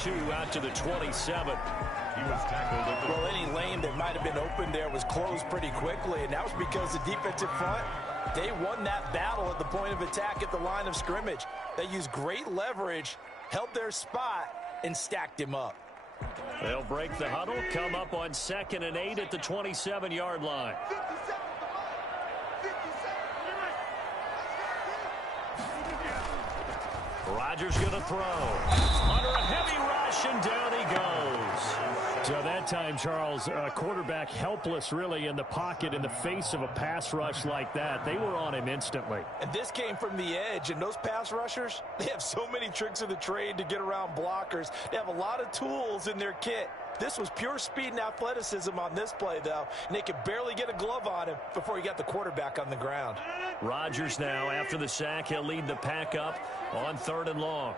Out to the 27. He was tackled at the... Well, any lane that might have been open there was closed pretty quickly, and that was because the defensive front, they won that battle at the point of attack at the line of scrimmage. They used great leverage, held their spot, and stacked him up. They'll break the huddle, come up on 2nd and 8 at the 27-yard line. Rodgers going to throw. Under a heavy rush, and down he goes. So that time, Charles, quarterback helpless really in the pocket in the face of a pass rush like that. They were on him instantly. And this came from the edge, and those pass rushers, they have so many tricks of the trade to get around blockers. They have a lot of tools in their kit. This was pure speed and athleticism on this play, though, and they could barely get a glove on him before he got the quarterback on the ground. Rodgers now, after the sack, he'll lead the pack up on 3rd and long.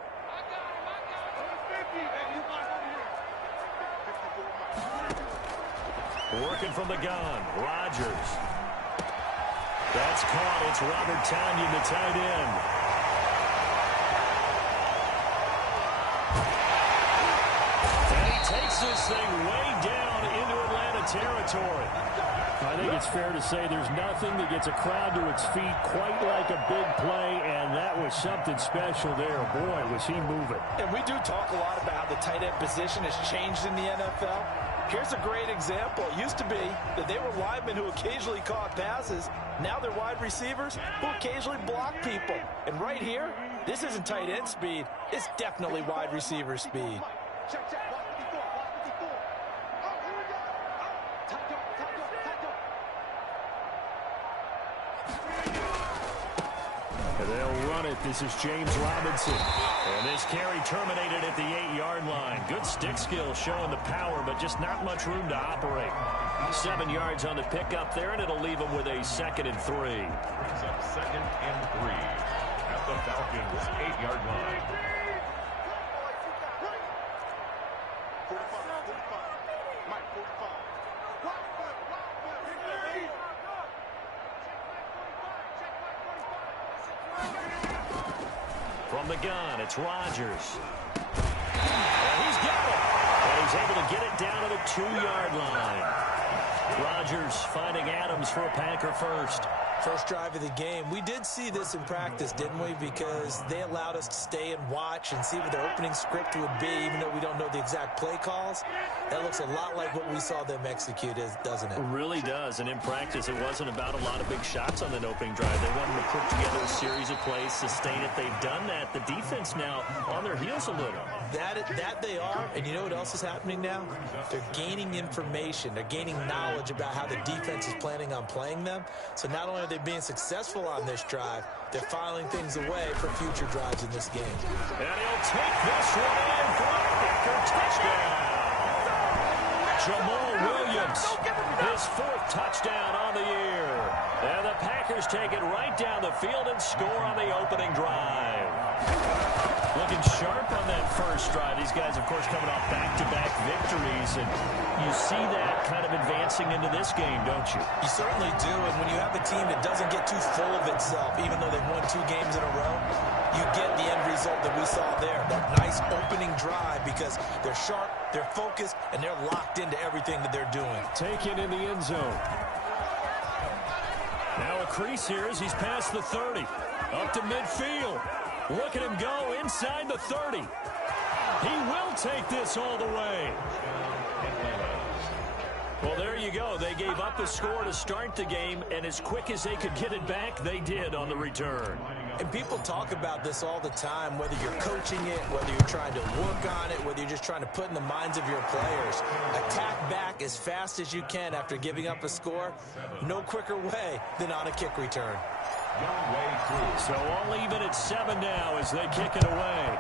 Working from the gun, Rodgers. That's caught. It's Robert Tonyan, the tight end. And he takes this thing way down into Atlanta territory. I think it's fair to say there's nothing that gets a crowd to its feet quite like a big play, and that was something special there. Boy, was he moving. And we do talk a lot about how the tight end position has changed in the NFL. Here's a great example. It used to be that they were linemen who occasionally caught passes. Now they're wide receivers who occasionally block people. And right here, this isn't tight end speed. It's definitely wide receiver speed. They'll run it. This is James Robinson. And this carry terminated at the 8-yard line. Good stick skill showing the power, but just not much room to operate. 7 yards on the pickup there, and it'll leave them with a 2nd and 3. Brings up 2nd and 3 at the Falcons' 8-yard line. From the gun, it's Rodgers. And he's got it. And he's able to get it down to the 2-yard line. Rodgers finding Adams for a Packer first. First drive of the game. We did see this in practice, didn't we? Because they allowed us to stay and watch and see what their opening script would be, even though we don't know the exact play calls. That looks a lot like what we saw them execute, doesn't it? It really does. And in practice, it wasn't about a lot of big shots on that opening drive. They wanted to put together a series of plays, sustain it. They've done that. The defense now on their heels a little. That they are. And you know what else is happening now? They're gaining information. They're gaining knowledge about how the defense is planning on playing them. So not only are they being successful on this drive, they're filing things away for future drives in this game. And he'll take this one in for a Packer touchdown. Jamal Williams, his 4th touchdown on the year. And the Packers take it right down the field and score on the opening drive. Looking sharp on that first drive. These guys, of course, coming off back-to-back victories. And you see that kind of advancing into this game, don't you? You certainly do. And when you have a team that doesn't get too full of itself, even though they've won 2 games in a row, you get the end result that we saw there. That nice opening drive because they're sharp, they're focused, and they're locked into everything that they're doing. Taken in the end zone. Now a crease here as he's past the 30. Up to midfield. Look at him go inside the 30. He will take this all the way. Well, there you go. They gave up a score to start the game, and as quick as they could get it back, they did on the return. And people talk about this all the time, whether you're coaching it, whether you're trying to work on it, whether you're just trying to put in the minds of your players. Attack back as fast as you can after giving up a score. No quicker way than on a kick return. So all even at 7 now as they kick it away.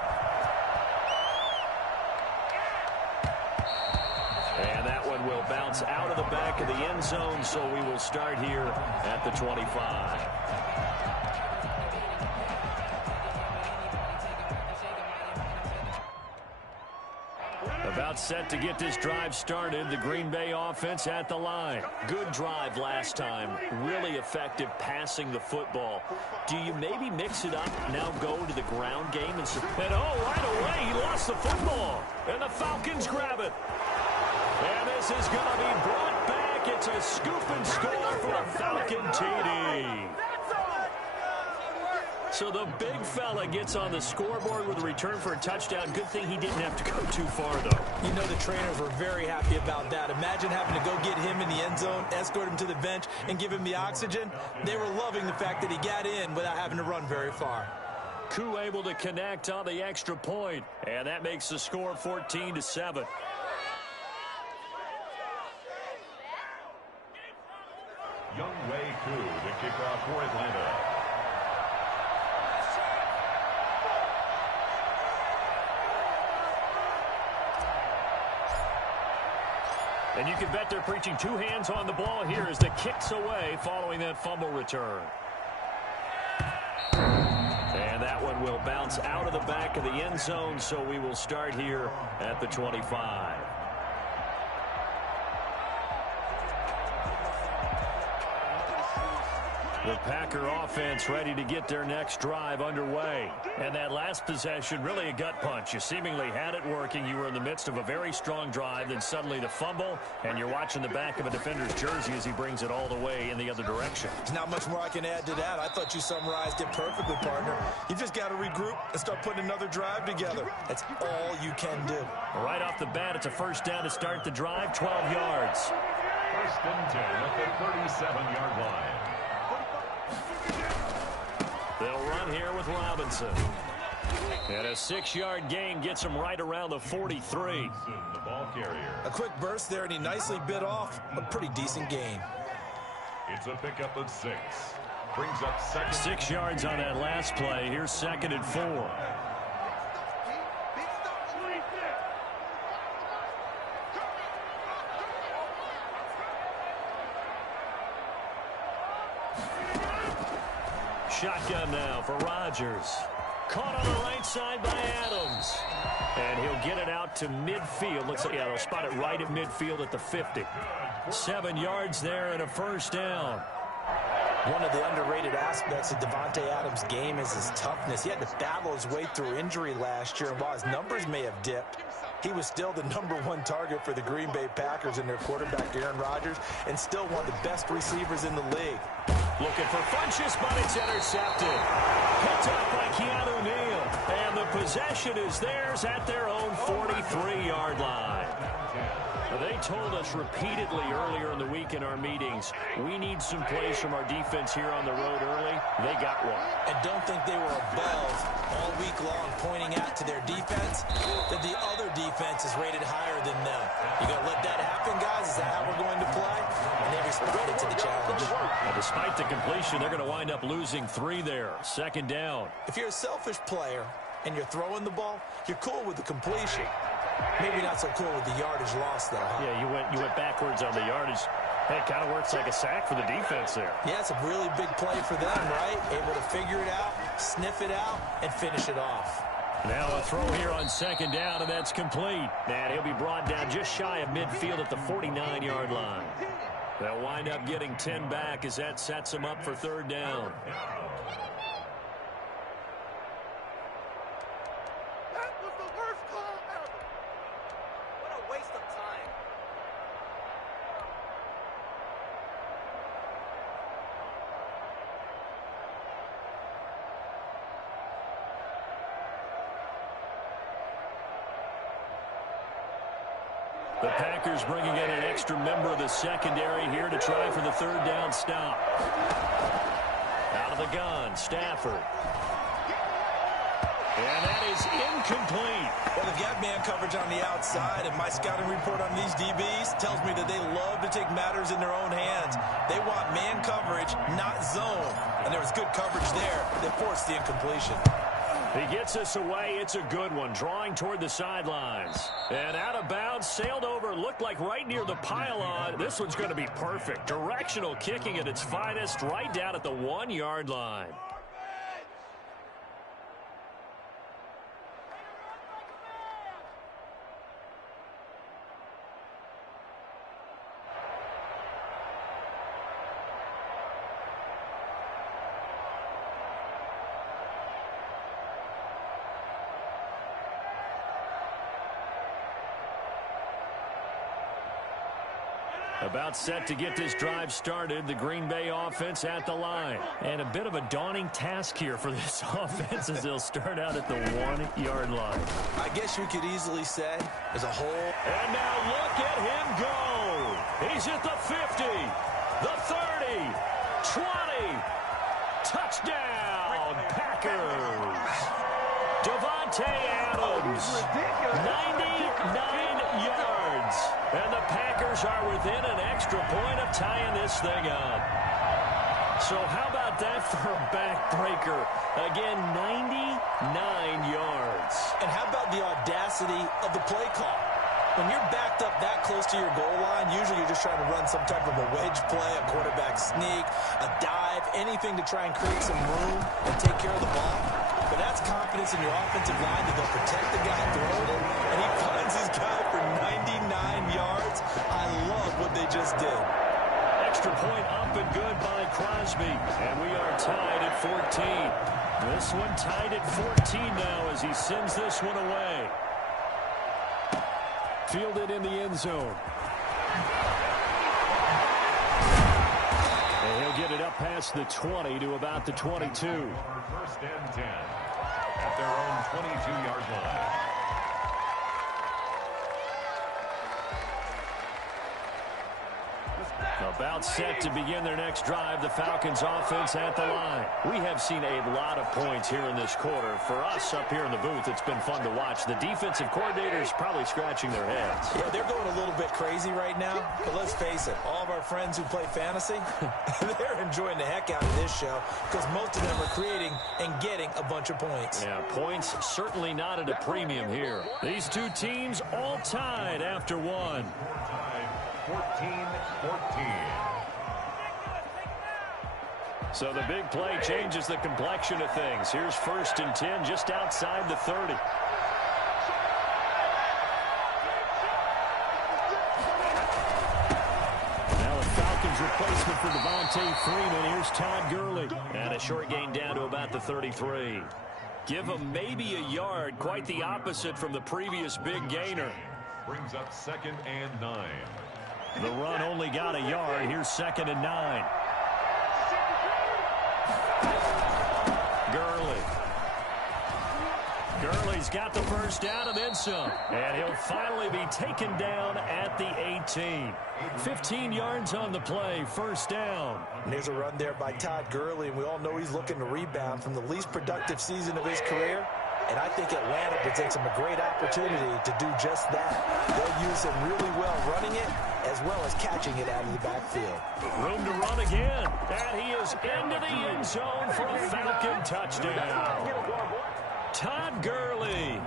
And that one will bounce out of the back of the end zone, so we will start here at the 25. About set to get this drive started. The Green Bay offense at the line. Good drive last time. Really effective passing the football. Do you maybe mix it up, now go to the ground game and right away he lost the football. And the Falcons grab it. And this is going to be brought back. It's a scoop and score for a Falcon TD. So the big fella gets on the scoreboard with a return for a touchdown. Good thing he didn't have to go too far, though. You know the trainers were very happy about that. Imagine having to go get him in the end zone, escort him to the bench, and give him the oxygen. They were loving the fact that he got in without having to run very far. Koo able to connect on the extra point, and that makes the score 14-7. Younghoe Koo, the kickoff for Atlanta. And you can bet they're preaching two hands on the ball here as the kick's away following that fumble return. And that one will bounce out of the back of the end zone, so we will start here at the 25. The Packer offense ready to get their next drive underway. And that last possession, really a gut punch. You seemingly had it working. You were in the midst of a very strong drive, then suddenly the fumble, and you're watching the back of a defender's jersey as he brings it all the way in the other direction. There's not much more I can add to that. I thought you summarized it perfectly, partner. You just got to regroup and start putting another drive together. That's all you can do. Right off the bat, it's a first down to start the drive, 12 yards. First and 10 at the 37-yard line. They'll run here with Robinson. And a 6-yard gain gets him right around the 43. The ball carrier. A quick burst there, and he nicely bit off a pretty decent gain. It's a pickup of 6. Brings up second. 6 yards on that last play. Here's 2nd and 4. Shotgun now for Rodgers. Caught on the right side by Adams. And he'll get it out to midfield. Looks like, they'll spot it right at midfield at the 50. 7 yards there and a first down. One of the underrated aspects of Davante Adams' game is his toughness. He had to battle his way through injury last year, and while his numbers may have dipped, he was still the #1 target for the Green Bay Packers and their quarterback, Aaron Rodgers, and still one of the best receivers in the league. Looking for Funchess, but it's intercepted. Picked up by Keanu Neal. And the possession is theirs at their own 43-yard line. They told us repeatedly earlier in the week in our meetings, we need some plays from our defense here on the road early. They got one. And don't think they were above all week long pointing out to their defense that the other defense is rated higher than them. You got to let that happen, guys? Is that how we're going to play? And they responded to the challenge. And despite the completion, they're going to wind up losing 3 there. 2nd down. If you're a selfish player and you're throwing the ball, you're cool with the completion. Maybe not so cool with the yardage loss, though, huh? Yeah, you went backwards on the yardage. Hey, it kind of works like a sack for the defense there. Yeah, it's a really big play for them, right? Able to figure it out, sniff it out, and finish it off. Now a throw here on 2nd down, and that's complete. And he'll be brought down just shy of midfield at the 49-yard line. They'll wind up getting 10 back as that sets them up for 3rd down. The Packers bringing in an extra member of the secondary here to try for the 3rd down stop. Out of the gun, Stafford. And that is incomplete. Well, they've got man coverage on the outside, and my scouting report on these DBs tells me that they love to take matters in their own hands. They want man coverage, not zone. And there was good coverage there that forced the incompletion. He gets us away. It's a good one. Drawing toward the sidelines. And out of bounds, sailed over, looked like right near the pylon. This one's going to be perfect. Directional kicking at its finest, right down at the 1-yard line. About set to get this drive started, the Green Bay offense at the line. And a bit of a daunting task here for this offense as they'll start out at the 1-yard line. I guess you could easily say as a whole. And now look at him go. He's at the 50, the 30, 20. Touchdown, Packers. Davante Adams, 99 yards. And the Packers are within an extra point of tying this thing up. So how about that for a backbreaker? Again, 99 yards. And how about the audacity of the play call? When you're backed up that close to your goal line, usually you're just trying to run some type of a wedge play, a quarterback sneak, a dive, anything to try and create some room and take care of the ball. But that's confidence in your offensive line to go protect the guy throwing it, and he finds his guy for 99 yards. I love what they just did. Extra point up and good by Crosby. And we are tied at 14. This one tied at 14 now as he sends this one away. Fielded in the end zone. And he'll get it up past the 20 to about the 22. First and 10 at their own 22-yard line. About set to begin their next drive, the Falcons offense at the line. We have seen a lot of points here in this quarter. For us up here in the booth, it's been fun to watch. The defensive coordinators probably scratching their heads. Yeah, they're going a little bit crazy right now, but let's face it, all of our friends who play fantasy, they're enjoying the heck out of this show because most of them are creating and getting a bunch of points. Yeah, points certainly not at a premium here. These two teams all tied after one. 14-14. So the big play changes the complexion of things. Here's first and 10 just outside the 30. Now the Falcons replacement for Devontae Freeman. Here's Todd Gurley. And a short gain down to about the 33. Give him maybe a yard. Quite the opposite from the previous big gainer. Brings up 2nd and 9. The run only got a yard. Here's 2nd and 9. Gurley's got the first down and then some. And he'll finally be taken down at the 18. 15 yards on the play, first down. And there's a run there by Todd Gurley, and we all know he's looking to rebound from the least productive season of his career. And I think Atlanta presents him a great opportunity to do just that. They'll use him really well running it as well as catching it out of the backfield. Room to run again. And he is into the end zone for a Falcon touchdown. Todd Gurley,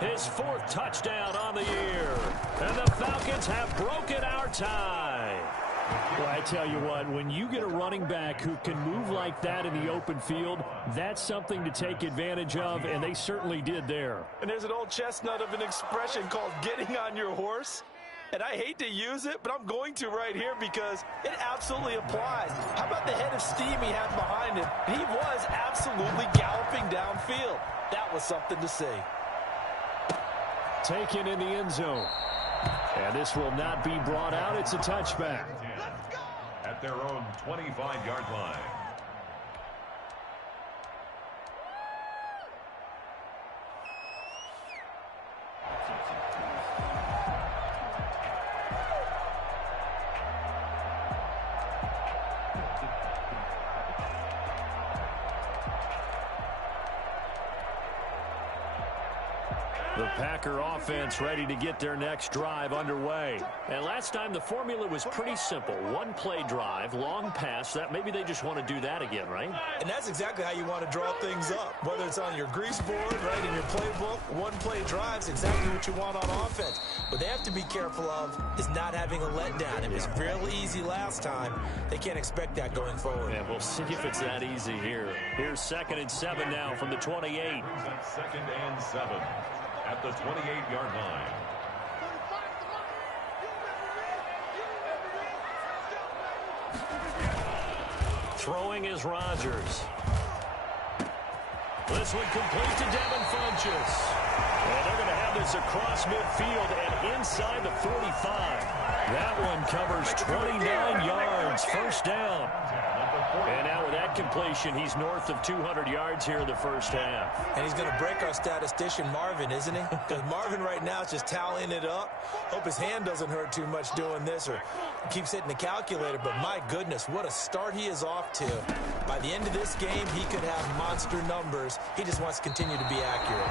his 4th touchdown on the year. And the Falcons have broken our tie. Well, I tell you what, when you get a running back who can move like that in the open field, that's something to take advantage of, and they certainly did there. And there's an old chestnut of an expression called getting on your horse. And I hate to use it, but I'm going to right here because it absolutely applies. How about the head of steam he had behind him? He was absolutely galloping downfield. That was something to see. Taken in the end zone. And this will not be brought out. It's a touchback. At their own 25-yard line. The Packer offense ready to get their next drive underway. And last time the formula was pretty simple. One play drive, long pass. That maybe they just want to do that again, right? And that's exactly how you want to draw things up. Whether it's on your grease board, right, in your playbook, one play drive's exactly what you want on offense. What they have to be careful of is not having a letdown. It was real easy last time. They can't expect that going forward. And we'll see if it's that easy here. Here's 2nd and 7 now from the 28. That's 2nd and 7 at the 28-yard line. Throwing is Rodgers. This one complete to Devin Funchess. And they're going to have this across midfield and inside the 45. That one covers 29 yards, first down. And now with that completion, he's north of 200 yards here in the first half. And he's going to break our statistician Marvin, isn't he? Because Marvin right now is just tallying it up. Hope his hand doesn't hurt too much doing this or keeps hitting the calculator. But my goodness, what a start he is off to. By the end of this game, he could have monster numbers. He just wants to continue to be accurate.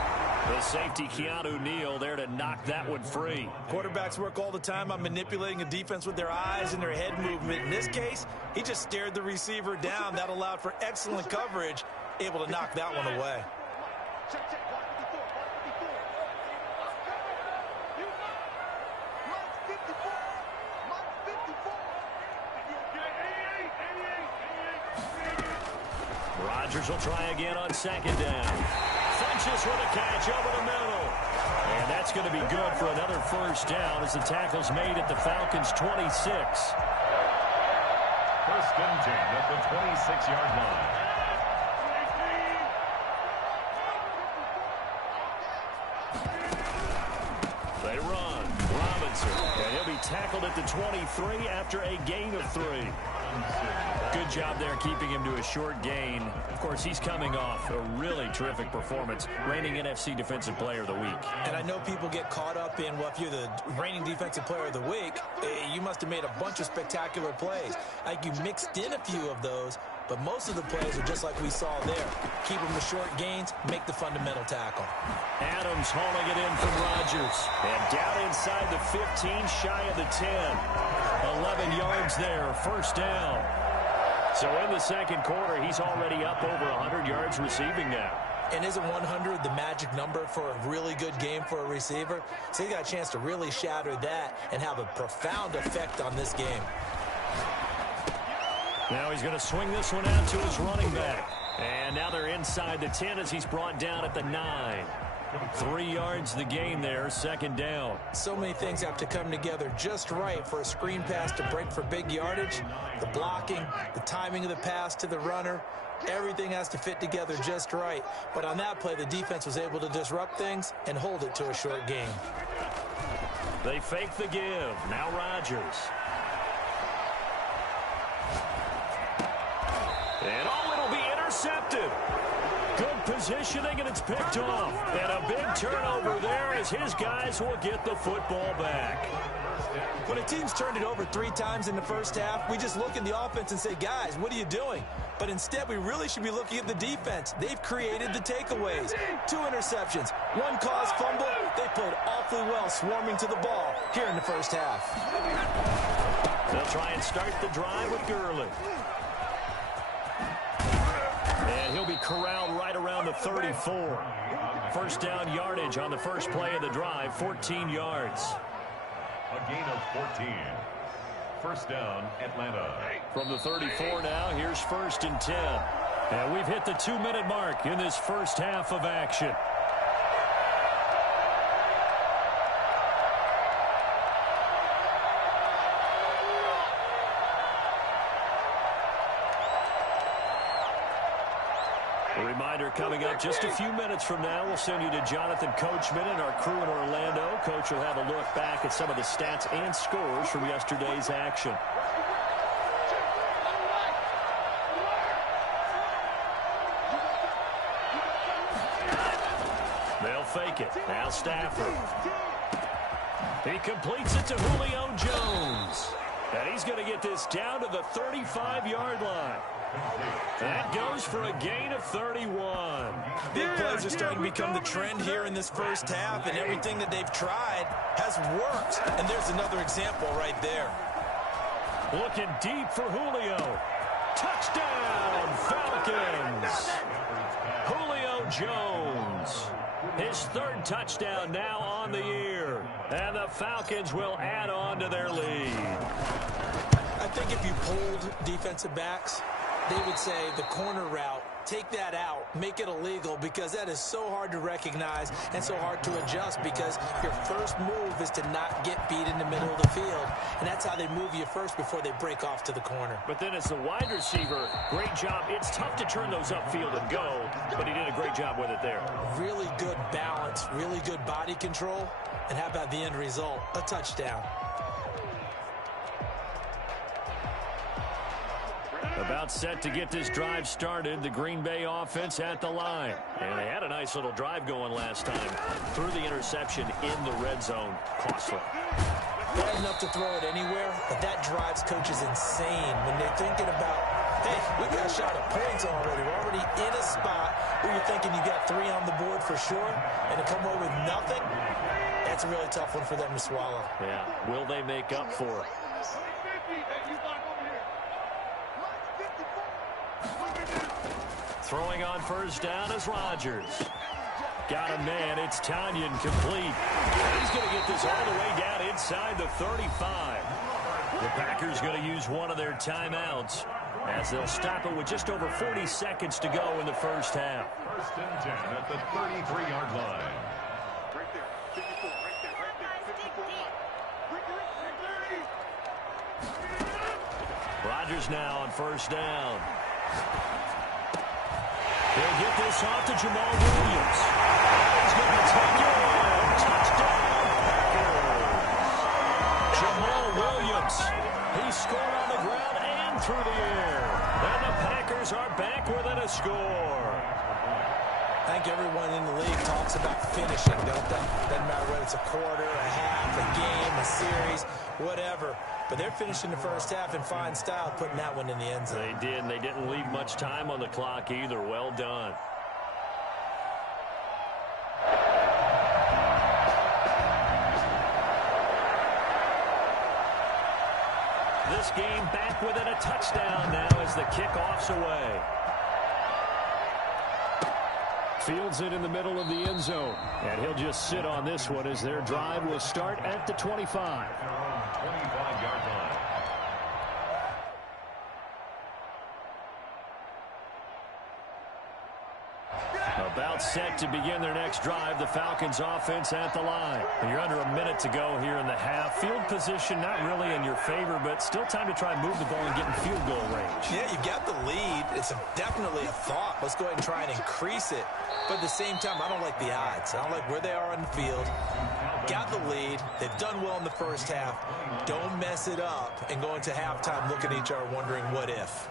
The safety, Keanu Neal, there to knock that one free. Quarterbacks work all the time on manipulating a defense with their eyes and their head movement. In this case, he just stared the receiver down. That allowed for excellent coverage, able to knock that one away. Rodgers will try again on second down. Funches with a catch over the middle. And that's going to be good for another first down as the tackle's made at the Falcons' 26. First and 10 at the 26-yard line. They run. Robinson. And he'll be tackled at the 23 after a gain of 3. Good job there keeping him to a short gain. Of course, he's coming off a really terrific performance, reigning NFC Defensive Player of the Week. And I know people get caught up in, well, if you're the reigning Defensive Player of the Week, you must have made a bunch of spectacular plays. Like you mixed in a few of those, but most of the plays are just like we saw there. Keep them to short gains, make the fundamental tackle. Adams hauling it in from Rodgers. And down inside the 15, shy of the 10. 11 yards there, first down. So in the second quarter, he's already up over 100 yards receiving now. And isn't 100 the magic number for a really good game for a receiver? So he got a chance to really shatter that and have a profound effect on this game. Now he's going to swing this one out to his running back. And now they're inside the 10 as he's brought down at the 9. 3 yards the gain there, second down. So many things have to come together just right for a screen pass to break for big yardage. The blocking, the timing of the pass to the runner, everything has to fit together just right. But on that play, the defense was able to disrupt things and hold it to a short gain. They fake the give. Now Rodgers. And it'll be intercepted. Good positioning, and it's picked off. And a big turnover there as his guys will get the football back. When a team's turned it over 3 times in the first half, we just look at the offense and say, guys, what are you doing? But instead, we really should be looking at the defense. They've created the takeaways. 2 interceptions, 1 caused fumble. They played awfully well swarming to the ball here in the first half. They'll try and start the drive with Gurley. And he'll be corralled right around the 34. First down yardage on the first play of the drive, 14 yards. A gain of 14. First down, Atlanta. From the 34 now, here's first and 10. And we've hit the 2-minute mark in this first half of action. A reminder coming up just a few minutes from now, we'll send you to Jonathan Coachman and our crew in Orlando. Coach will have a look back at some of the stats and scores from yesterday's action. They'll fake it. Now Stafford. He completes it to Julio Jones. And he's going to get this down to the 35-yard line. That goes for a gain of 31. Big plays are starting to become the trend here in this first half, and everything that they've tried has worked. And there's another example right there. Looking deep for Julio. Touchdown, Falcons. Julio Jones. His 3rd touchdown now on the year. And the Falcons will add on to their lead. I think if you polled defensive backs, they would say the corner route, take that out, make it illegal, because that is so hard to recognize and so hard to adjust, because your first move is to not get beat in the middle of the field. And that's how they move you first before they break off to the corner. But then as the wide receiver, great job. It's tough to turn those upfield and go, but he did a great job with it there. Really good balance, really good body control. And how about the end result? A touchdown. About set to get this drive started. The Green Bay offense at the line. And they had a nice little drive going last time. Threw the interception in the red zone. Costly. Bad enough to throw it anywhere, but that drives coaches insane when they're thinking about, hey, we got a shot at points already. We're already in a spot where you're thinking you got 3 on the board for sure, and to come away with nothing, that's a really tough one for them to swallow. Yeah, will they make up for it? Throwing on first down is Rodgers. Got a man. It's Tanyan complete. He's going to get this all the way down inside the 35. The Packers going to use one of their timeouts as they'll stop it with just over 40 seconds to go in the first half. First and 10 at the 33-yard line. Right there. 54. Right there. Right there. 54. Rodgers now on first down. They'll get this off to Jamal Williams. He's going to take it. Touchdown, Packers. Jamal Williams. He scored on the ground and through the air. And the Packers are back within a score. I think everyone in the league talks about finishing, don't they? Doesn't matter whether it's a quarter, a half, a game, a series, whatever. But they're finishing the first half in fine style, putting that one in the end zone. They did, and they didn't leave much time on the clock either. Well done. This game back within a touchdown now as the kickoff's away. Fields it in the middle of the end zone. And he'll just sit on this one as their drive will start at the 25. 25-yard line. About set to begin their next drive. The Falcons offense at the line. And you're under a minute to go here in the half. Field position not really in your favor, but still time to try and move the ball and get in field goal range. Yeah, you got the lead. It's definitely a thought. Let's go ahead and try and increase it. But at the same time, I don't like the odds. I don't like where they are on the field. Got the lead. They've done well in the first half. Don't mess it up and go into halftime looking at each other wondering what if.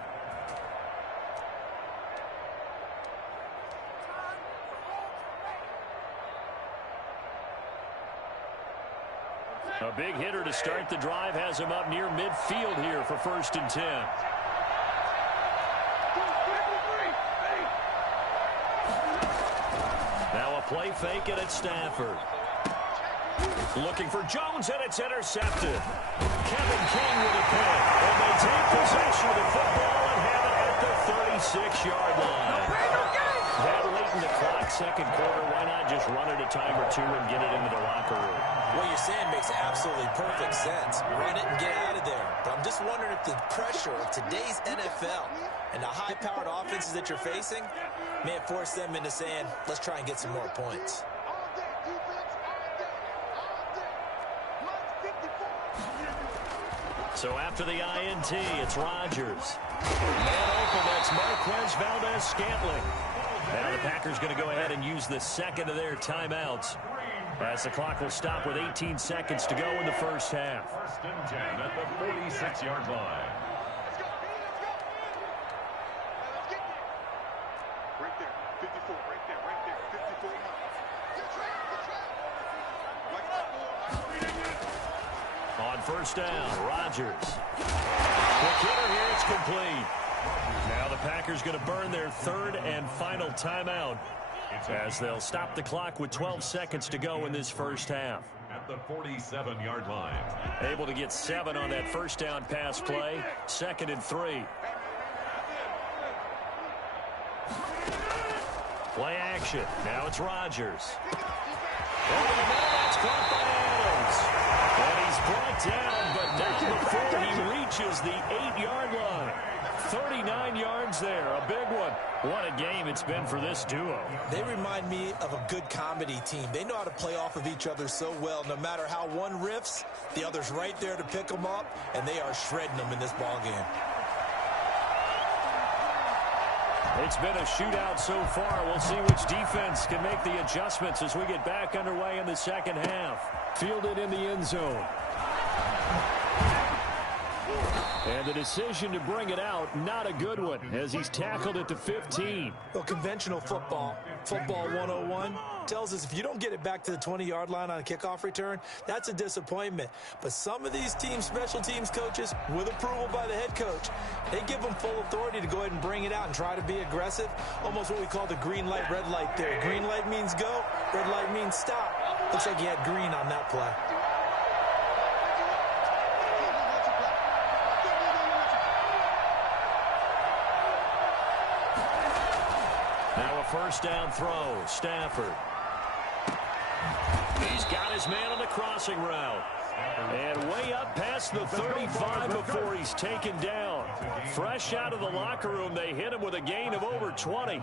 A big hitter to start the drive has him up near midfield here for first and 10. Now a play fake and it's Stafford. Looking for Jones and it's intercepted. Kevin King with a pick. And they take possession of the football and have it at the 36-yard line. That late in the clock, second quarter, why not just run it a time or two and get it into the locker room? What you're saying makes absolutely perfect sense. Run it and get out of there. But I'm just wondering if the pressure of today's NFL and the high-powered offenses that you're facing may force them into saying, let's try and get some more points. So after the INT, it's Rodgers. And open, that's Marquez Valdez-Scantling. Now the Packers going to go ahead and use the second of their timeouts as the clock will stop with 18 seconds to go in the first half. First and 10 at the 46-yard line. Right there. 54. Right there. Right there. 54. On first down, Rodgers. Quick hitter here, it's complete. Now the Packers going to burn their third and final timeout as they'll stop the clock with 12 seconds to go in this first half. At the 47-yard line. Able to get 7 on that first down pass play. Second and 3. Play action. Now it's Rodgers. Over the middle, that's caught by Adams. And he's brought down, but not before he reaches the 8-yard line. 39 yards there, a big one. What a game it's been for this duo. They remind me of a good comedy team. They know how to play off of each other so well. No matter how one riffs, the other's right there to pick them up, and they are shredding them in this ball game. It's been a shootout so far. We'll see which defense can make the adjustments as we get back underway in the second half. Fielded in the end zone. And the decision to bring it out, not a good one, as he's tackled at the 15. Well, conventional football 101, tells us if you don't get it back to the 20-yard line on a kickoff return, that's a disappointment. But some of these special teams coaches, with approval by the head coach, they give them full authority to go ahead and bring it out and try to be aggressive, almost what we call the green light, red light theory. Green light means go, red light means stop. Looks like he had green on that play. Now a first down throw. Stafford. He's got his man on the crossing route. And way up past the 35 before he's taken down. Fresh out of the locker room, they hit him with a gain of over 20.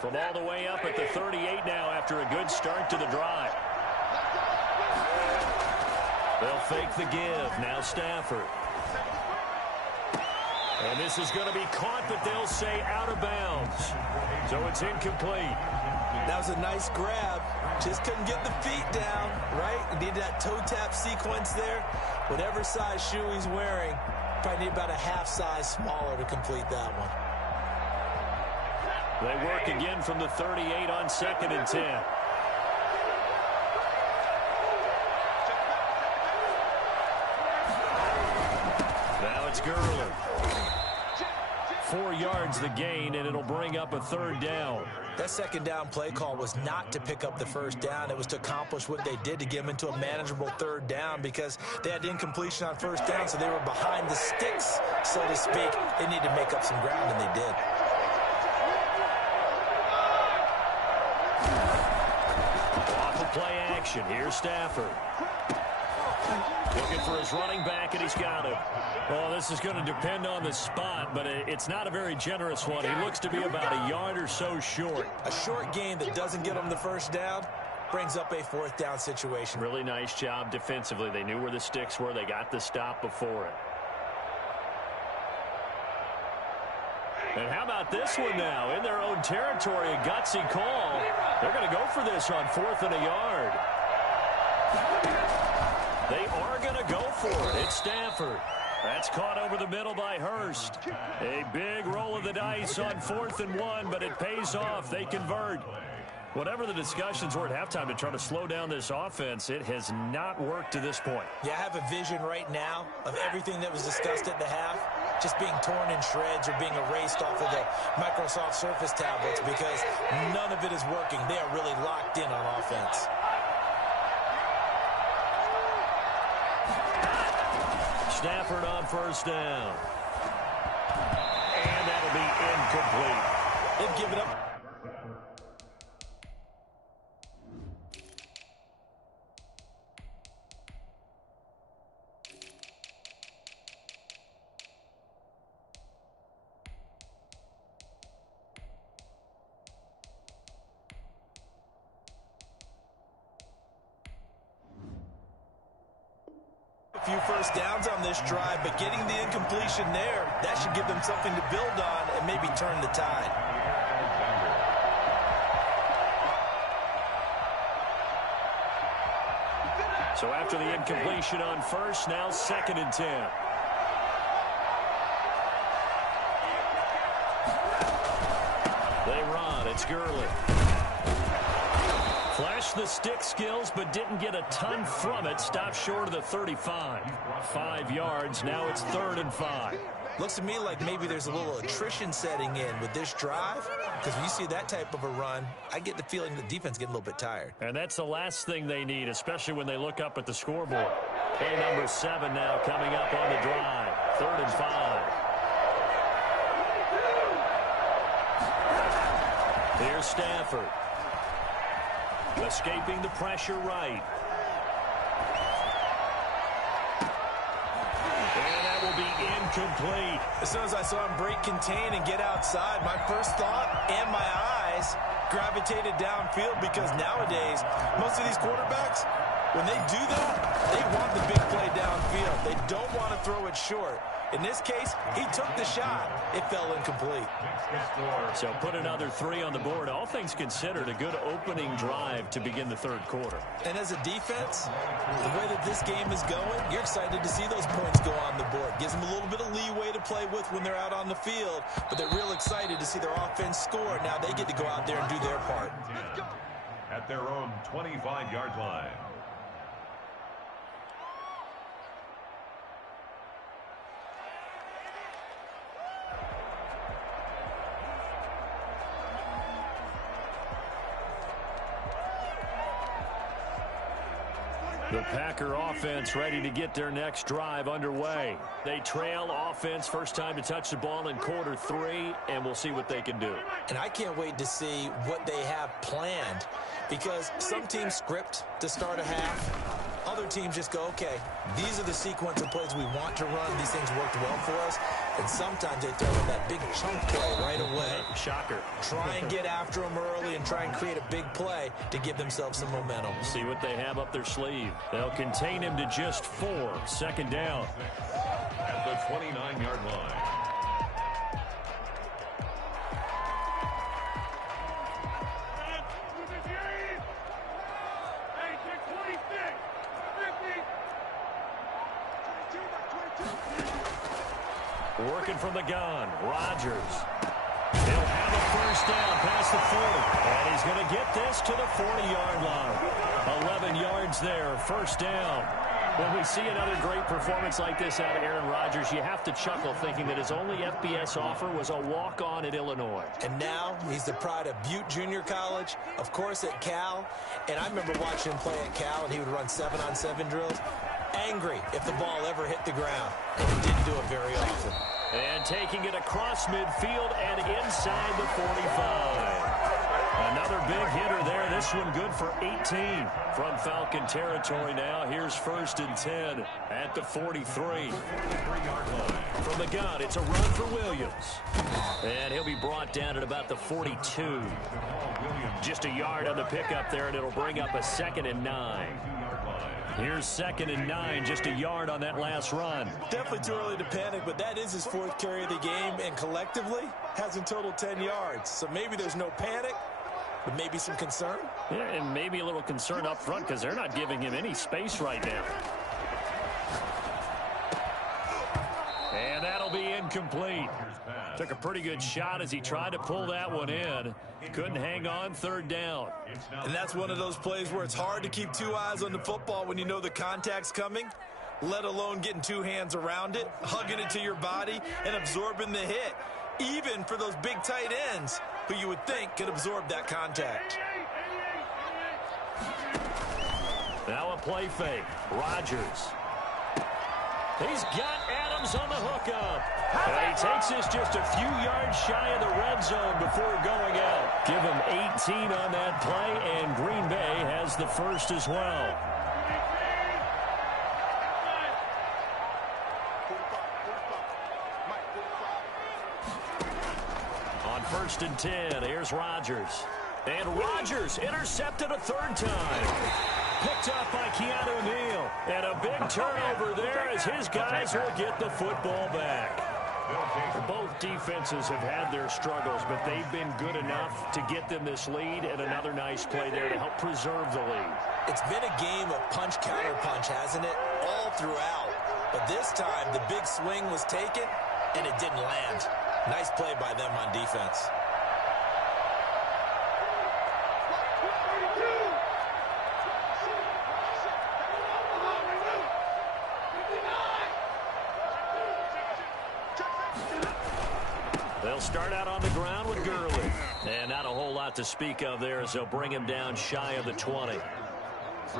From all the way up at the 38 now after a good start to the drive. They'll fake the give. Now Stafford. And this is going to be caught, but they'll say out of bounds. So it's incomplete. That was a nice grab. Just couldn't get the feet down, right? He needed that toe tap sequence there. Whatever size shoe he's wearing, probably need about a half size smaller to complete that one. They work again from the 38 on 2nd and 10. Now it's Gurley. 4 yards the gain, and it'll bring up a 3rd down. That 2nd down play call was not to pick up the 1st down. It was to accomplish what they did to get them into a manageable 3rd down because they had incompletion on 1st down, so they were behind the sticks, so to speak. They needed to make up some ground, and they did. Off of play action. Here's Stafford. Looking for his running back, and he's got him. Well, this is going to depend on the spot, but it's not a very generous one. He looks to be about a yard or so short. A short gain that doesn't get them the 1st down brings up a 4th down situation. Really nice job defensively. They knew where the sticks were. They got the stop before it. And how about this one now? In their own territory, a gutsy call. They're going to go for this on 4th and a yard. They are going to go for it. It's Stafford. That's caught over the middle by Hurst. A big roll of the dice on 4th and 1, but it pays off. They convert. Whatever the discussions were at halftime to try to slow down this offense, it has not worked to this point. Yeah, I have a vision right now of everything that was discussed at the half just being torn in shreds or being erased off of the Microsoft Surface tablets because none of it is working. They are really locked in on offense. Stafford on 1st down. And that'll be incomplete. They've given up. Few 1st downs on this drive, but getting the incompletion there, that should give them something to build on and maybe turn the tide. So after the incompletion on 1st, now 2nd and 10. They run. It's Gurley. Flashed the stick skills, but didn't get a ton from it. Stopped short of the 35. 5 yards. Now it's 3rd and 5. Looks to me like maybe there's a little attrition setting in with this drive, because when you see that type of a run, I get the feeling the defense getting a little bit tired. And that's the last thing they need, especially when they look up at the scoreboard. Play number 7 now coming up on the drive. 3rd and 5. Here's Stafford. Escaping the pressure right. And that will be incomplete. As soon as I saw him break contain and get outside, my first thought and my eyes gravitated downfield because nowadays, most of these quarterbacks, when they do that, they want the big play downfield. They don't want to throw it short. In this case, he took the shot. It fell incomplete. So put another 3 on the board. All things considered, a good opening drive to begin the third quarter. And as a defense, the way that this game is going, you're excited to see those points go on the board. Gives them a little bit of leeway to play with when they're out on the field, but they're real excited to see their offense score. Now they get to go out there and do their part. At their own 25-yard line. The Packer offense ready to get their next drive underway. They trail offense, first time to touch the ball in quarter 3, and we'll see what they can do. And I can't wait to see what they have planned, because some teams script to start a half. Other teams just go, okay, these are the sequence of plays we want to run. These things worked well for us. And sometimes they throw in that big chunk play right away. Shocker. Try and get after them early and try and create a big play to give themselves some momentum. See what they have up their sleeve. They'll contain him to just 4. Second down. At the 29-yard line. Working from the gun, Rodgers. He'll have a first down past the 40. And he's going to get this to the 40-yard line. 11 yards there, first down. When we see another great performance like this out of Aaron Rodgers, you have to chuckle thinking that his only FBS offer was a walk-on at Illinois. And now he's the pride of Butte Junior College, of course at Cal. And I remember watching him play at Cal, and he would run 7-on-7 drills. Angry if the ball ever hit the ground, and he didn't do it very often. And taking it across midfield and inside the 45. Another big hitter there. This one good for 18 from Falcon territory now. Here's first and 10 at the 43. From the gun, it's a run for Williams. And he'll be brought down at about the 42. Just a yard on the pickup there, and it'll bring up a 2nd and 9. Here's 2nd and 9, just a yard on that last run. Definitely too early to panic, but that is his 4th carry of the game, and collectively has in total 10 yards. So maybe there's no panic, but maybe some concern. Yeah, and maybe a little concern up front because they're not giving him any space right now. And that'll be incomplete. Took a pretty good shot as he tried to pull that one in. Couldn't hang on, 3rd down. And that's one of those plays where it's hard to keep 2 eyes on the football when you know the contact's coming, let alone getting 2 hands around it, hugging it to your body, and absorbing the hit, even for those big tight ends who you would think could absorb that contact. Now a play fake. Rodgers. He's got Adams on the hookup. And he takes this just a few yards shy of the red zone before going out. Give him 18 on that play, and Green Bay has the first as well. On 1st and 10, here's Rodgers. And Rodgers intercepted a 3rd time. Picked up by Keanu Neal. And a big turnover there as his guys will get the football back. Both defenses have had their struggles, but they've been good enough to get them this lead, and another nice play there to help preserve the lead. It's been a game of punch-counter-punch, hasn't it? All throughout. But this time, the big swing was taken, and it didn't land. Nice play by them on defense. They'll start out on the ground with Gurley. And not a whole lot to speak of there as they'll bring him down shy of the 20.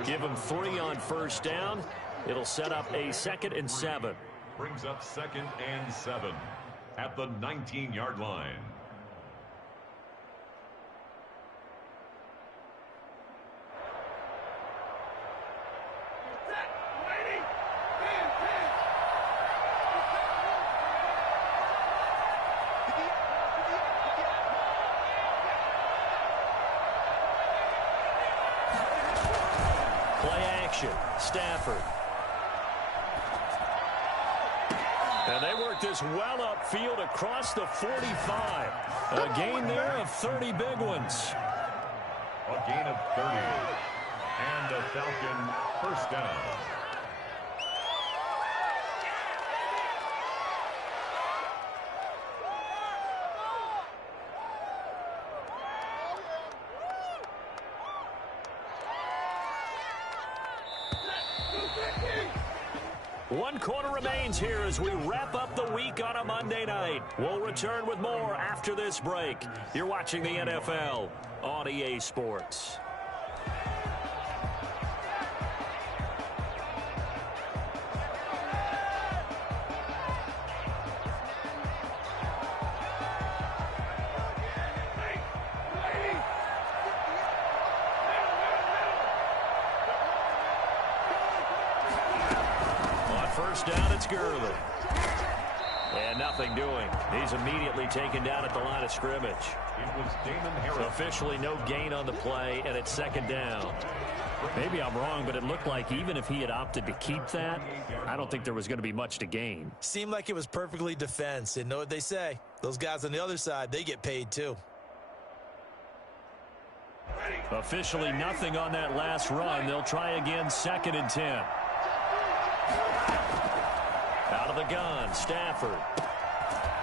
Give him 3 on first down. It'll set up a 2nd and 7. Brings up 2nd and 7 at the 19-yard line. Play action. Stafford. And they work this well upfield across the 45. A gain there of 30 big ones. A gain of 30. And a Falcon first down. One quarter remains here as we wrap up the week on a Monday night. We'll return with more after this break. You're watching the NFL on EA Sports. First down, it's Gurley. And nothing doing. He's immediately taken down at the line of scrimmage. It was Damon Harris. Officially no gain on the play, and it's second down. Maybe I'm wrong, but it looked like even if he had opted to keep that, I don't think there was going to be much to gain. Seemed like it was perfectly defense. And know what they say? Those guys on the other side, they get paid too. Officially nothing on that last run. They'll try again, 2nd and 10. Out of the gun, Stafford.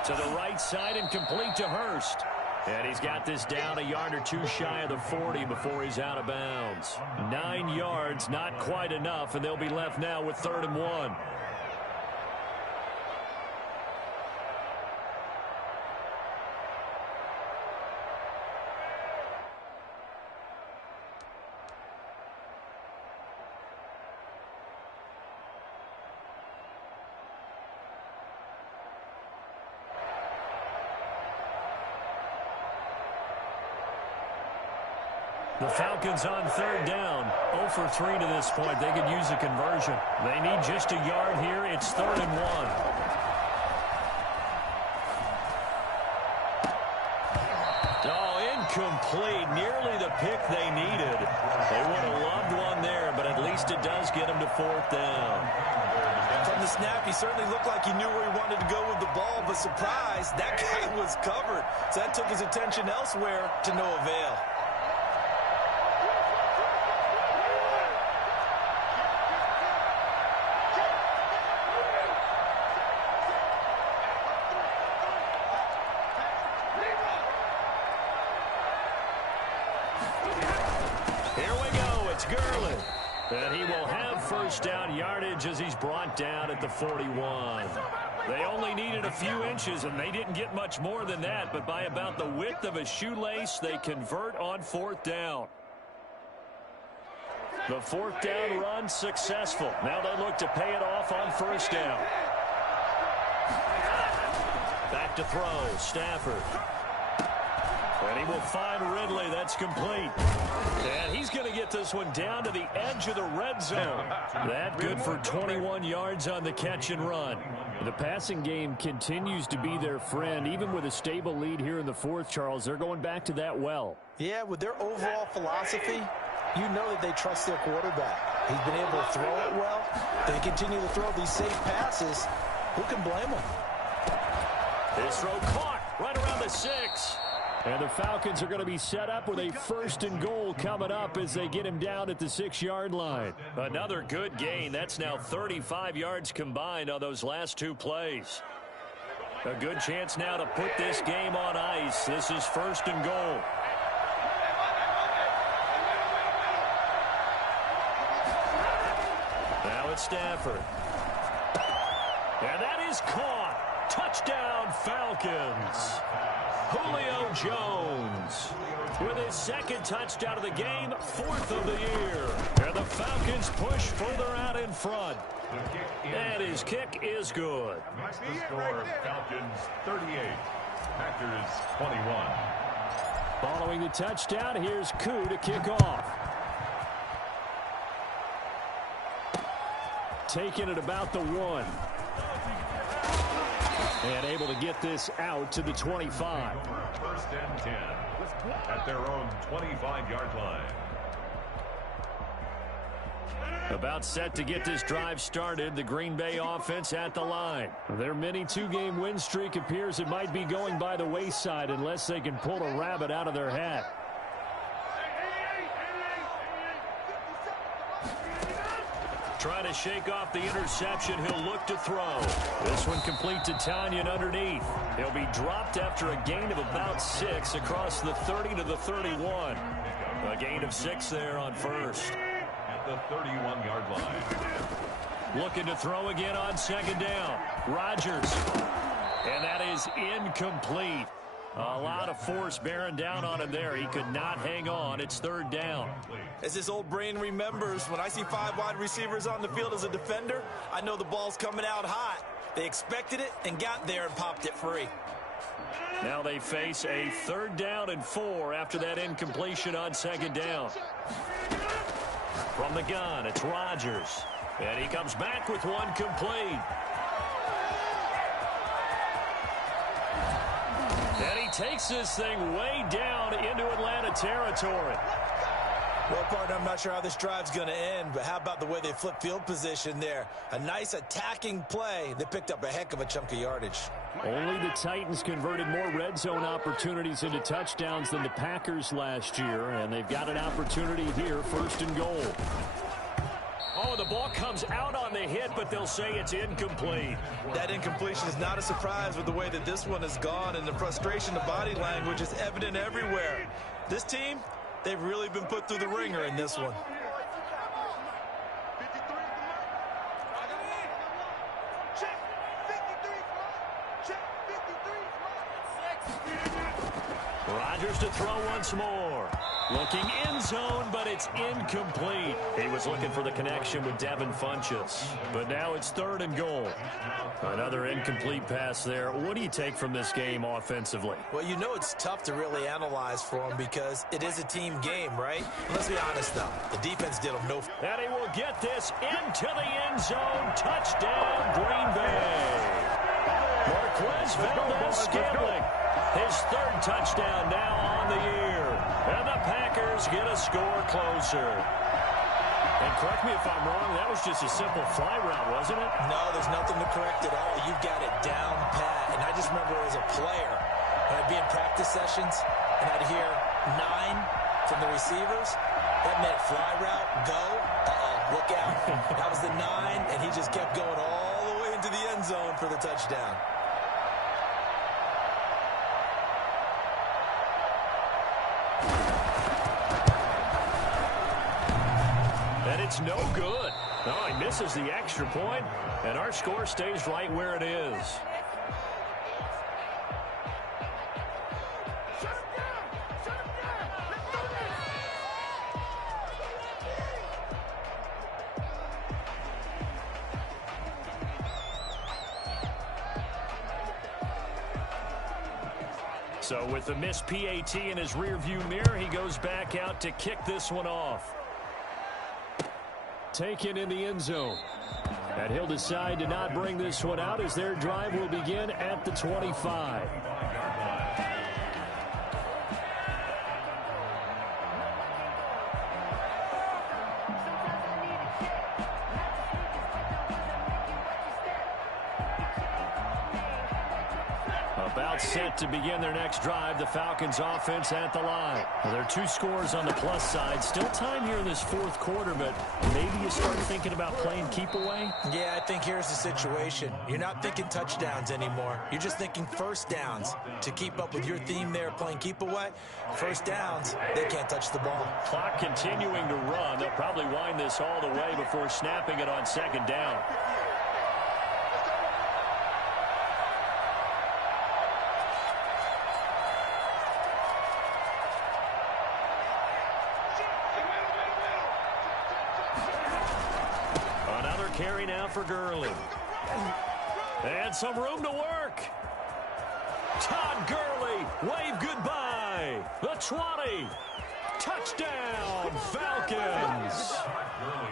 To the right side and complete to Hurst. And he's got this down a yard or two shy of the 40 before he's out of bounds. 9 yards, not quite enough, and they'll be left now with 3rd and 1. The Falcons on 3rd down. 0 for 3 to this point. They could use a conversion. They need just a yard here. It's 3rd and 1. Oh, incomplete. Nearly the pick they needed. They would have loved one there, but at least it does get them to 4th down. From the snap, he certainly looked like he knew where he wanted to go with the ball, but surprise, that guy was covered. So that took his attention elsewhere to no avail. Gurley. And he will have first down yardage as he's brought down at the 41. They only needed a few inches, and they didn't get much more than that. But by about the width of a shoelace, they convert on 4th down. The 4th down run successful. Now they look to pay it off on 1st down. Back to throw, Stafford. And he will find Ridley. That's complete. And he's going to get this one down to the edge of the red zone. That good for 21 yards on the catch and run. The passing game continues to be their friend. Even with a stable lead here in the 4th, Charles, they're going back to that well. Yeah, with their overall philosophy, you know that they trust their quarterback. He's been able to throw it well. They continue to throw these safe passes. Who can blame them? This throw caught right around the 6. And the Falcons are going to be set up with a 1st and goal coming up as they get him down at the 6-yard line. Another good gain. That's now 35 yards combined on those last 2 plays. A good chance now to put this game on ice. This is 1st and goal. Now it's Stafford. And that is caught. Touchdown, Falcons. Julio Jones with his 2nd touchdown of the game, 4th of the year. And the Falcons push further out in front. And his kick is good. That's the score. Falcons 38, Packers 21. Following the touchdown, here's Koo to kick off. Taking it about the 1. And able to get this out to the 25. 1st and 10 at their own 25-yard line. About set to get this drive started, the Green Bay offense at the line. Their mini two-game win streak appears it might be going by the wayside unless they can pull a rabbit out of their hat. Trying to shake off the interception, he'll look to throw. This one complete to Tanyan underneath. He'll be dropped after a gain of about 6 across the 30 to the 31. A gain of 6 there on first. At the 31-yard line. Looking to throw again on second down. Rodgers. And that is incomplete. A lot of force bearing down on him there. He could not hang on. It's third down. As his old brain remembers, when I see 5 wide receivers on the field as a defender, I know the ball's coming out hot. They expected it and got there and popped it free. Now they face a 3rd down and 4 after that incompletion on second down. From the gun, it's Rodgers. And he comes back with one complete. And he takes this thing way down into Atlanta territory. Well, partner, I'm not sure how this drive's going to end, but how about the way they flip field position there? A nice attacking play. They picked up a heck of a chunk of yardage. Only the Titans converted more red zone opportunities into touchdowns than the Packers last year, and they've got an opportunity here, 1st and goal. Oh, the ball comes out on the hit, but they'll say it's incomplete. That incompletion is not a surprise with the way that this one has gone, and the frustration of body language is evident everywhere. This team, they've really been put through the ringer in this one. Rodgers to throw once more. Looking end zone, but it's incomplete. He was looking for the connection with Devin Funchess. But now it's 3rd and goal. Another incomplete pass there. What do you take from this game offensively? Well, you know it's tough to really analyze for him because it is a team game, right? Let's be honest, though. The defense did him no... And he will get this into the end zone. Touchdown, Green Bay. Marquez Valdez-Scantling. His 3rd touchdown now on the year. And the Packers get a score closer. And correct me if I'm wrong, that was just a simple fly route, wasn't it? No, there's nothing to correct at all. You've got it down pat. And I just remember as a player, when I'd be in practice sessions, and I'd hear 9 from the receivers, that meant fly route, go, look out. That was the 9, and he just kept going all the way into the end zone for the touchdown. And it's no good. Oh, he misses the extra point, and our score stays right where it is. So with the missed PAT in his rearview mirror, he goes back out to kick this one off. Taken in the end zone. And he'll decide to not bring this one out as their drive will begin at the 25. About set to begin their next drive, the Falcons offense at the line. Well, there are 2 scores on the plus side. Still time here in this 4th quarter, but maybe you start thinking about playing keep away? Yeah, I think here's the situation. You're not thinking touchdowns anymore. You're just thinking 1st downs. To keep up with your theme there, playing keep away, 1st downs, they can't touch the ball. Clock continuing to run. They'll probably wind this all the way before snapping it on 2nd down. Carry now for Gurley. And some room to work. Todd Gurley, wave goodbye. The 20. Touchdown, Falcons!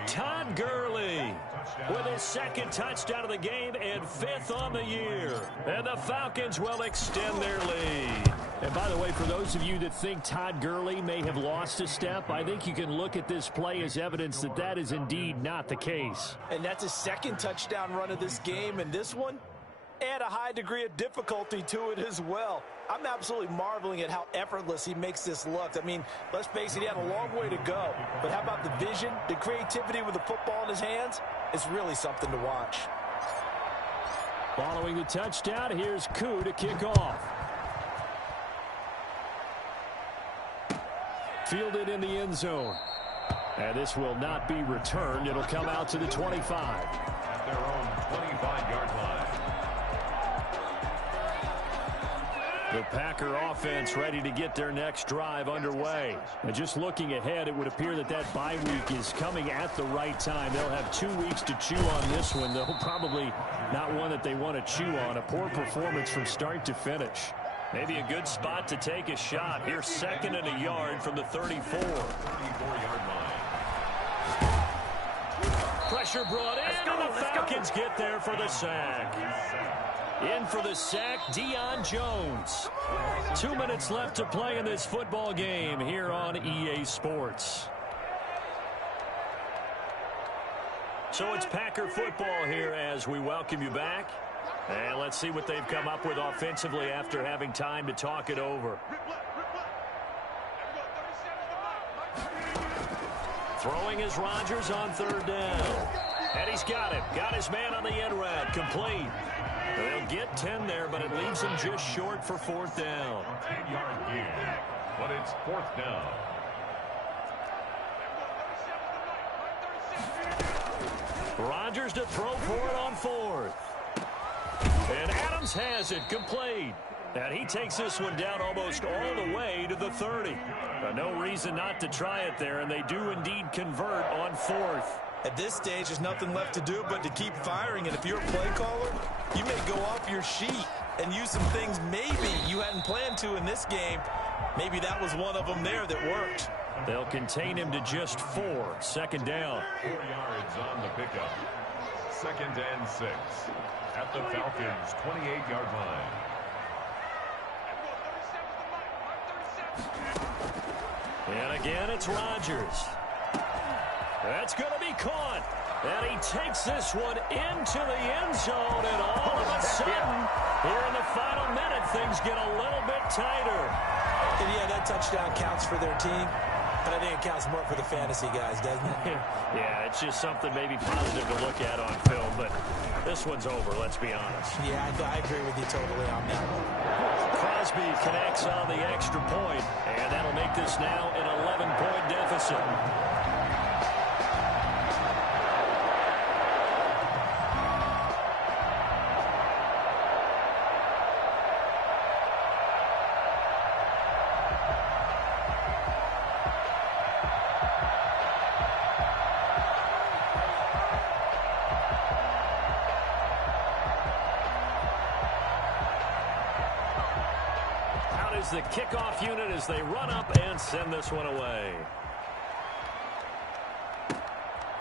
Todd Gurley with his second touchdown of the game and 5th on the year. And the Falcons will extend their lead. And by the way, for those of you that think Todd Gurley may have lost a step, I think you can look at this play as evidence that that is indeed not the case. And that's his second touchdown run of this game, and this one, add a high degree of difficulty to it as well. I'm absolutely marveling at how effortless he makes this look. I mean, let's face it, he had a long way to go. But how about the vision, the creativity with the football in his hands? It's really something to watch. Following the touchdown, here's Koo to kick off. Fielded in the end zone. And this will not be returned. It'll come out to the 25. At their own 25-yard line. The Packer offense ready to get their next drive underway. And just looking ahead, it would appear that that bye week is coming at the right time. They'll have 2 weeks to chew on this one, though probably not one that they want to chew on. A poor performance from start to finish. Maybe a good spot to take a shot. Here's 2nd and a yard from the 34. 34-yard line. Pressure brought in, and the Falcons get there for the sack. In for the sack, Deion Jones. 2 minutes left to play in this football game here on EA Sports. So it's Packer football here as we welcome you back. And let's see what they've come up with offensively after having time to talk it over. Throwing is Rodgers on 3rd down. And he's got him. Got his man on the end route. Complete. They'll get 10 there, but it leaves him just short for 4th down. 10-yard gain, but it's 4th down. Rodgers to throw for it on 4th. And Adams has it complete. And he takes this one down almost all the way to the 30. No reason not to try it there, and they do indeed convert on 4th. At this stage, there's nothing left to do but to keep firing. And if you're a play caller, you may go off your sheet and use some things maybe you hadn't planned to in this game. Maybe that was one of them there that worked. They'll contain him to just 4. 2nd down. 4 yards on the pickup. 2nd and 6 at the Falcons' 28-yard line. And again, it's Rodgers. That's going to be caught. And he takes this one into the end zone. And all of a sudden, here in the final minute, things get a little bit tighter. And yeah, that touchdown counts for their team. But I think it counts more for the fantasy guys, doesn't it? Yeah, it's just something maybe positive to look at on film. But this one's over, let's be honest. Yeah, I agree with you totally on that one. Crosby connects on the extra point, and that'll make this now an 11-point deficit. The kickoff unit as they run up and send this one away.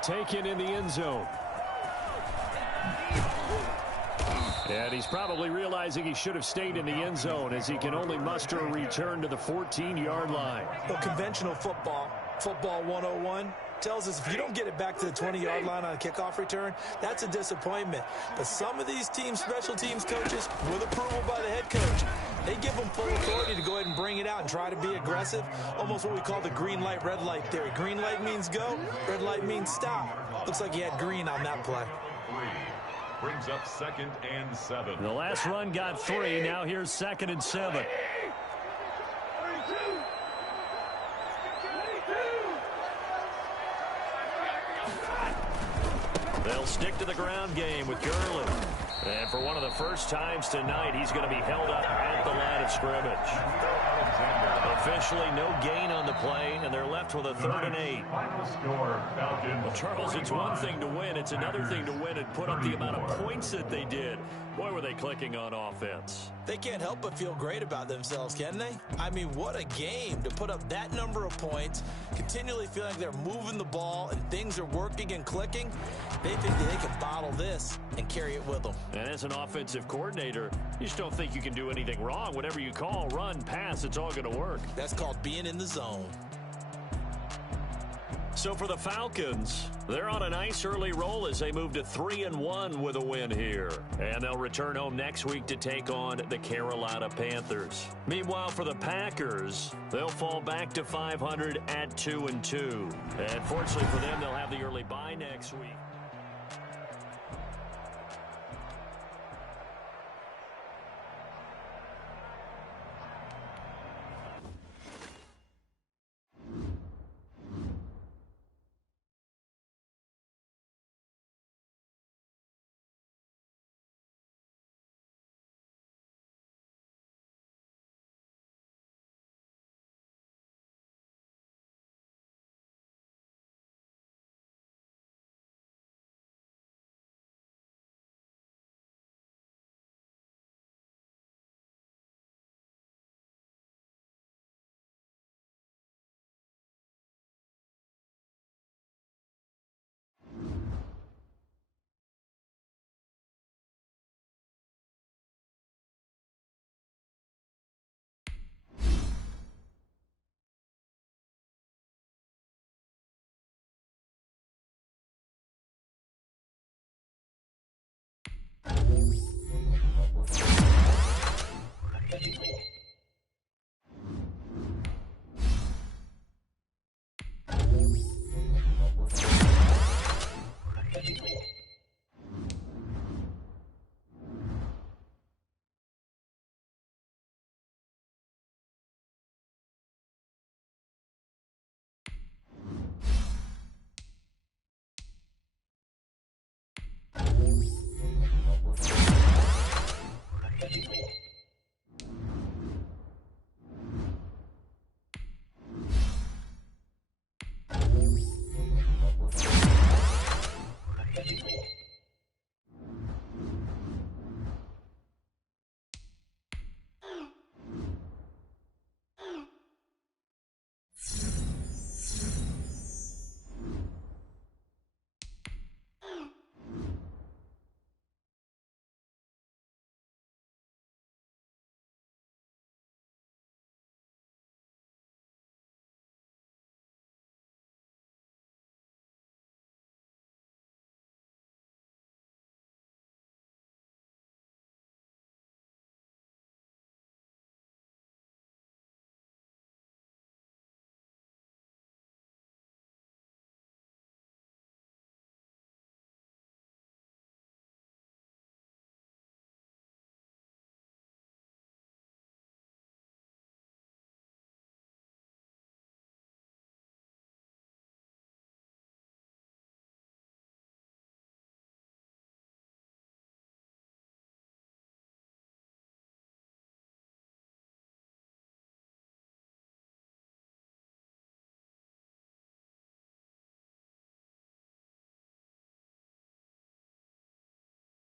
Taken in the end zone. And he's probably realizing he should have stayed in the end zone as he can only muster a return to the 14-yard line. Well, conventional football 101, tells us if you don't get it back to the 20-yard line on a kickoff return, that's a disappointment. But some of these teams, special teams coaches, with approval by the head coach, they give them full authority to go ahead and bring it out and try to be aggressive. Almost what we call the green light, red light theory. Green light means go, red light means stop. Looks like he had green on that play. Brings up 2nd and 7. The last run got 3. Now here's 2nd and 7. They'll stick to the ground game with Gurley. And for one of the first times tonight, he's going to be held up at the line of scrimmage. Officially no gain on the play, and they're left with a 3rd and 8. Well, Charles, it's one thing to win. It's another thing to win and put up the amount of points that they did. Boy, were they clicking on offense. They can't help but feel great about themselves, can they? I mean, what a game to put up that number of points, continually feeling like they're moving the ball and things are working and clicking. They think that they can bottle this and carry it with them. And as an offensive coordinator, you just don't think you can do anything wrong. Whatever you call, run, pass, it's all going to work. That's called being in the zone. So for the Falcons, they're on a nice early roll as they move to 3-1 with a win here. And they'll return home next week to take on the Carolina Panthers. Meanwhile, for the Packers, they'll fall back to 500 at 2-2. And fortunately for them, they'll have the early bye next week.